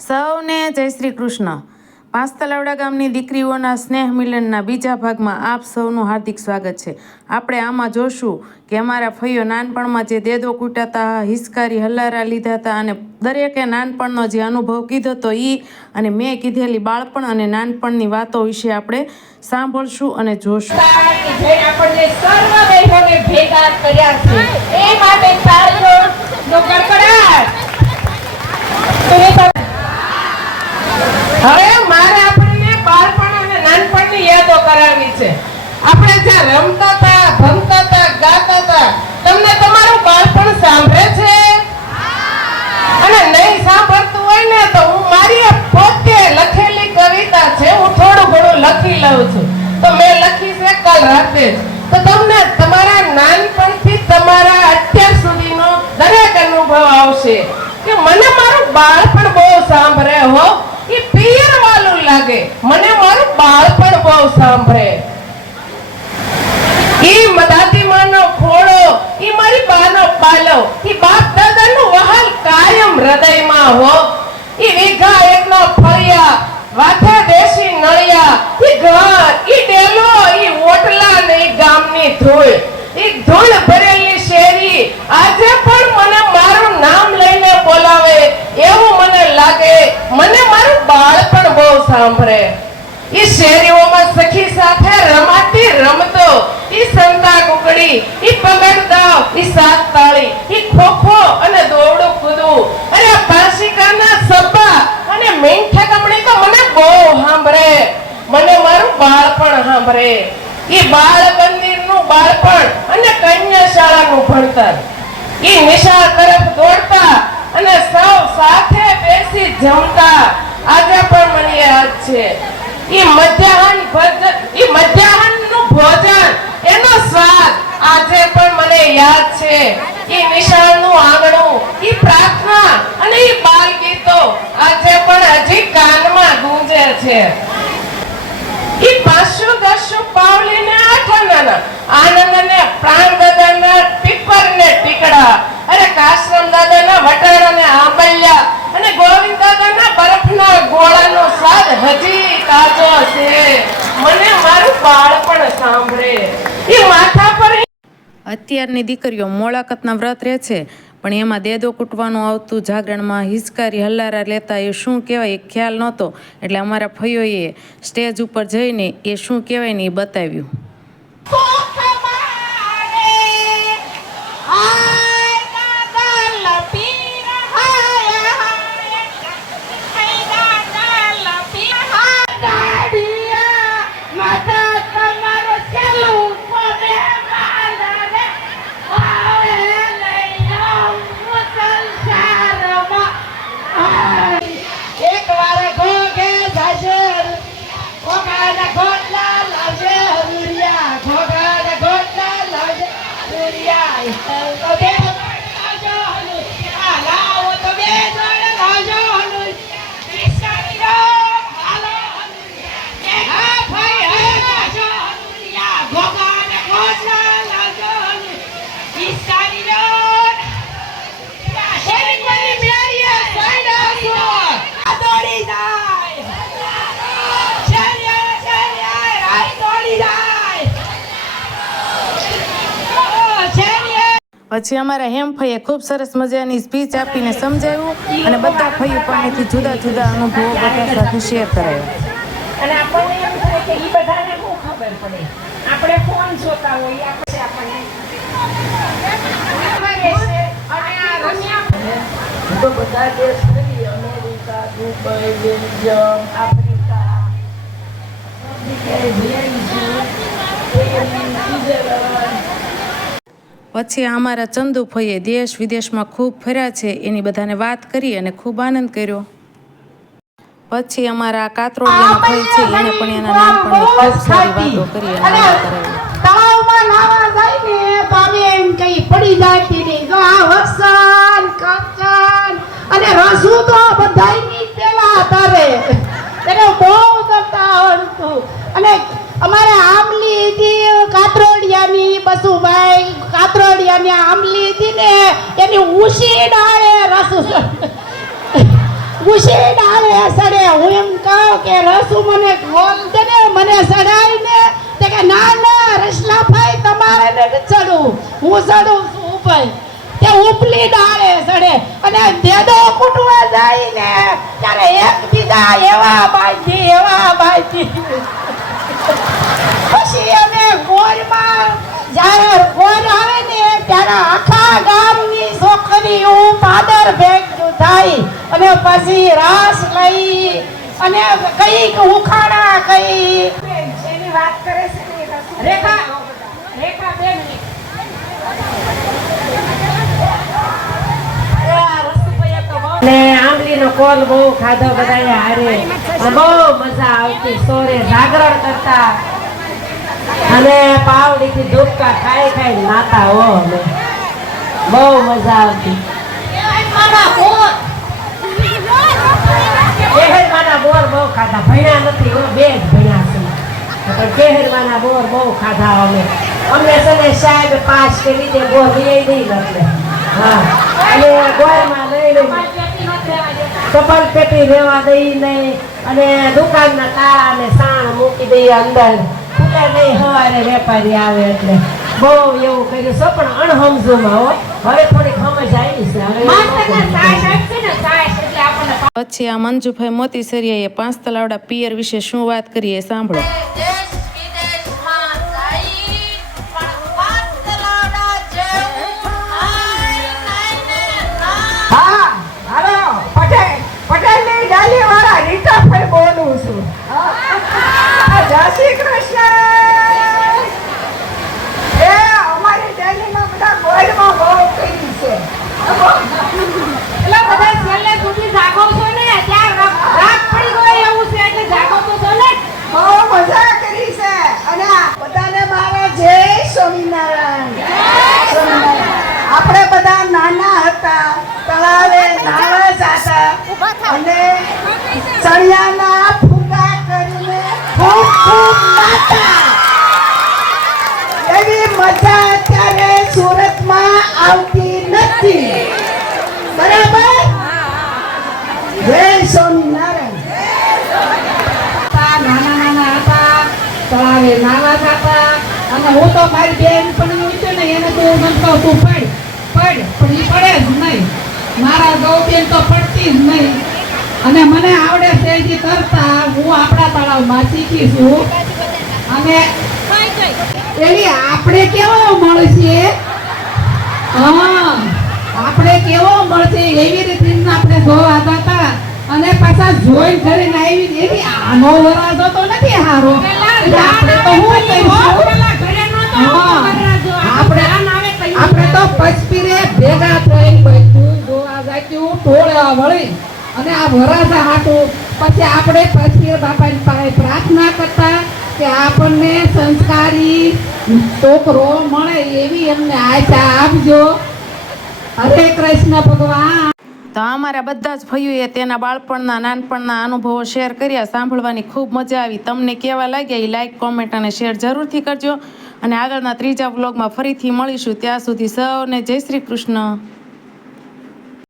સૌને જય શ્રી કૃષ્ણ। પાંચ તલાવડા ગામની દીકરીઓના સ્નેહ મિલનના બીજા ભાગમાં આપ સૌનું હાર્દિક સ્વાગત છે। આપણે આમાં જોશું કે અમારા ફઈઓ નાનપણમાં જે દેદો કૂટાતા, હિસકારી હલ્લારા લીધા હતા અને દરેકે નાનપણનો જે અનુભવ કીધો હતો એ અને મેં કીધેલી બાળપણ અને નાનપણની વાતો વિશે આપણે સાંભળશું અને જોશું। આપણને સર્વ વૈભવને ભેગા કર્યા છે એ માટે તાળીઓનો ગડગડાટ। હવે મારે આપણને બાળપણ અને નાનપણની યાદો કરાવવી છે। આપણે જ્યાં રમતા હતા, ભણતા હતા, ગાતા હતા, તમને તમારું બાળપણ સાંભળે છે? અને નહીં સાંભળતું હોય ને તો હું મારી પોતે લખેલી કવિતા છે, હું થોડું ઘણું લખી લઉં છું। તો મેં લખી છે કાલ રાતે જ, તો તમને તમારા નાનપણથી તમારા અત્યાર સુધીનો દરેક અનુભવ આવશે કે મને મારું બાળપણ બહુ સાંભળે હો, એ પિયર વાળું લાગે, મને મારું બાળપણ બહુ સાંભળે। ઈ દાદી માનો ખોળો, ઈ મારી બાનો પાલો, ઈ બાપ દાદાનું વહાલ કાયમ હૃદયમાં હો, ઈ વીઘા એકનો ફળિયા, વાથે દેશી નળિયા, ઈ ઘર, ઈ ડેલો, ઈ ઓટલા ને ઈ ગામની ધૂળ, ઈ ધૂળ ભરેલી શેરી આજે પણ મને મારું નામ લઈને બોલાવે એવું મને લાગે, મને મારું બાળપણ બહુ સાંભળે। ઈ શેરીઓમાં સખી સાથે રમાતી રમતો, ઈ સંતા કુકડી, ઈ પગડદાવ, ઈ સાત તાળી, ઈ ખોખો અને દોડું કૂદવું, અને પાસિકાના સબ્બા અને મીઠા કમણી તો મને બહુ સાંભળે, મને મારું બાળપણ સાંભળે। ઈ બાળ મંદિરનું બાળપણ અને કન્યા શાળાનું ભણતર, ઈ નિશાળ તરફ દોડતા અને સૌ સાથે બેસી જમતા આજે પણ મને યાદ છે। ઈ મધ્યાહનનું ભોજન, એનો સ્વાદ આજે પણ મને યાદ છે। ઈ નિશાળનું આંગણું, ઈ પ્રાર્થના અને ઈ બાલ ગીતો આજે પણ હજી કાનમાં ગૂંજે છે। ઈ પાછું દસું પાવલીને આઠાના આનંદને પ્રાણ દાદાના પીપર ને ટીકડા, અરે કાશ્રમ દાદાના વટાણા ને આંબલિયા અને ગોવિંદ દાદાના બરફના ગોળાનો સ્વાદ હજી તાજો છે, મને મારું બાળપણ સાંભળે। ઈ માથા પર અત્યારની દીકરીઓ મોળાકતના વ્રત રહે છે, પણ એમાં દેદો કૂટવાનું આવતું, જાગરણમાં હિસકારી હલ્લારા લેતા, એ શું કહેવાય એ ખ્યાલ નહોતો, એટલે અમારા ફઈઓએ સ્ટેજ ઉપર જઈને એ શું કહેવાય ને એ બતાવ્યું। પછી અમારા હેમફઈએ ખૂબ સરસ મજાની સ્પીચ આપીને સમજાવ્યું અને બધા ફઈઓ પાસેથી જુદા જુદા અનુભવો બધા સાથે શેર કરાવ્યા। અને આપણને એમ થાય કે ઈ બધાને શું ખબર પડે, આપણે ફોન જોતા હોઈએ, આપણને અને આ રમ્યા તો બધા દેશ કરી, અમેરિકા, દુબઈ, બેલ્જિયમ, આફ્રિકા, પછી અમારા ચંદુ ફઈએ દેશ વિદેશમાં ખૂબ ફર્યા છે એની બધાને વાત કરી અને ખૂબ આનંદ કર્યો। પછી અમારા કાતરોડિયાનો ફઈ છે એને પણ એના નાનપણની ખૂબ સારી વાતો કરી અને તળાવમાં નાવા જાય ને તો અમે એમ કઈ પડી જાય કે નહીં, તો આ વસન કંચન અને રસુ તો બધાયની પેલા તારે એને બહુ કરતા આવડતું। અને અમારે આમલી હતી કાતરોડિયાની, બસુભાઈ કાતરોડિયાની આમલી હતી ને એની ઉશી ડાળે રસ ઉશી ડાળે એ સડે હું એમ કહું કે રસુ મને ગોલ દે ને મને સડાઈને તે કે ના ના રસલા ભાઈ તમારે નથી ચડવું હું ચડું છું ઉપર તે ઉપલી ડાળે સડે અને દેદો કૂટવા જાય ને ત્યારે એકબીજા એવા બાજી પછી અમે ગોરમાં જ્યારે ગોર આવે ને ત્યારે આખા ગામની છોકરીઓ પાદર ભેગું થાય અને પછી રાસ લઈ અને કઈક ઉખાડા કઈ એની વાત કરે છે રેખા બેન ને આંબલીનો કોલ બહુ ખાધો બધાએ હારે બહુ મજા આવતી સોરે જાગરણ કરતા અને પાવડીથી ધૂપકા ખાઈ નાતા હો અમે બહુ મજા આવતી કેહરવાના બોર બહુ ખાધા ભણ્યા નથી હો બે જ ભણ્યા છે પણ કેહરવાના બોર બહુ ખાધા અમને છે ને સાહેબ પાસ કરી દે બોર લઈ નહીં એટલે હા અને ગોળમાં લઈ કપલ પેટી રહેવા દઈ નહીં અને દુકાનના તાળા અને સાણ મૂકી દઈએ અંદર ખુલે નહીં સવારે વેપારી આવે એટલે બહુ એવું કર્યું છે પણ અણહમજુમાં હો હવે થોડી સમજ આવી છે પછી આ મંજુભાઈ મોતીસરિયાએ પાંચ તલાવડા પિયર વિશે શું વાત કરી એ સાંભળો. બોલું છું જય શ્રી કૃષ્ણ એ અમારી ડેલીમાં બધા ગોળમાં બહુ કરી છે એટલે બધા છેલ્લે સુધી જાગો છો ને ત્યાં રાત પડી ગયો એવું છે એટલે જાગો તો છો ને બહુ મજા કરી છે અને બધાને મારા જય સ્વામિનારાયણ આપણે બધા નાના હતા તળાવે નાવા જતા અને ચણિયાના ફૂગા કરીને ખૂબ ખૂબ નાતા એવી મજા અત્યારે સુરતમાં આવતી નથી બરાબર જય સ્વામિનારાયણ નાના હતા તળાવે નાવા જતા અને હું તો મારી બેન પણ છે ને એને તો હું તો તું પડ પણ એ પડે જ નહીં મારા ગૌ બેન તો પડતી જ નહીં અને મને આવડે છે જે કરતા હું આપણા તળાવમાં શીખી છું અને એવી આપણે કેવો મળશે આપણે કેવો મળશે એવી રીતે આપણે જોવા જતા અને પાછા જોઈન કરીને આવી એવી આનો વરાજો તો નથી હારો આપણે તો હું આપણે તો પચપીરે ભેગા થઈ બધું જોવા જાક્યું ટોળા વળી અને આ વરાજા હાટું પછી આપણે પચપીર બાપાની પાસે પ્રાર્થના કરતા કે આપણને સંસ્કારી છોકરો મળે એવી એમને આશા આપજો. હરે કૃષ્ણ ભગવાન. તો અમારા બધા જ ભાઈઓએ તેના બાળપણના નાનપણના અનુભવો શેર કર્યા. સાંભળવાની ખૂબ મજા આવી. તમને કેવા લાગ્યા એ લાઈક કોમેન્ટ અને શેર જરૂરથી કરજો અને આગળના ત્રીજા વ્લોગમાં ફરીથી મળીશું. ત્યાં સુધી સૌને જય શ્રી કૃષ્ણ.